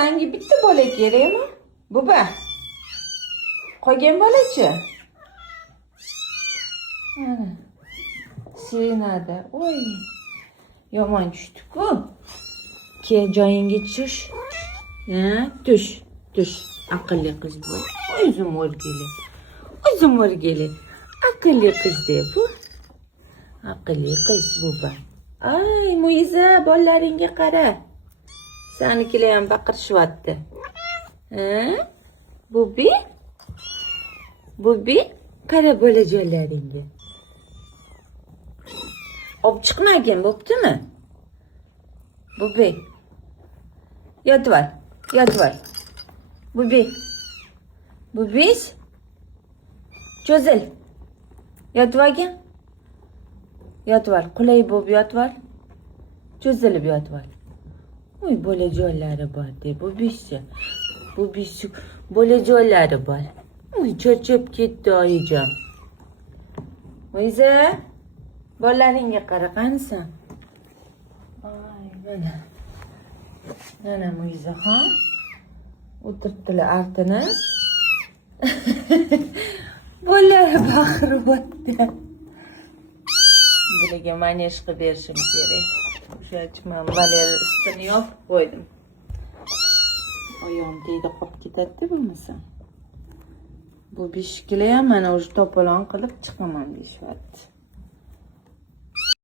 senga bitta bola kerakmi? Buba. Qolgan bola-chi? Mana. Senada. Voy. Yomon tushdi-ku. Ke joyingga tush. Ha, tush. Aqlli qiz bu. O'zim o'rgili. Aqlli qiz deb bu. Aqlli qiz buba. Ay, Mo'yiza, bolalaringga qara. Senikilar ham baqirishyapti. Ha? Bubi, qara bolajonlaringga. Olib chiqmagin, bo'ptimi? Bubi. Yotib ol. Bubish. Cho'zil. Yotib olgin. Yotib ol. Qulay bo'lib yotib ol. Cho'zilib yotib ol. Oy, bolajonlari bor deb Bubish bolajonlari bor. Oy, charchab ketdi oyijon. Mo'yiza, bolalaringga qara, qanisan? Ay, mana Mo'yiza, ha? O'tiribdilar artina. Bolalari baqiryapti. Bularga manesh qilib berishim kerak. O'shaning men valer ustini yopib qo'ydim. Oyog'im tegdi qolib ketadi bo'lmasa. Bu beshiklar ham mana o'sha to'polon qilib chiqaman deyishyapti.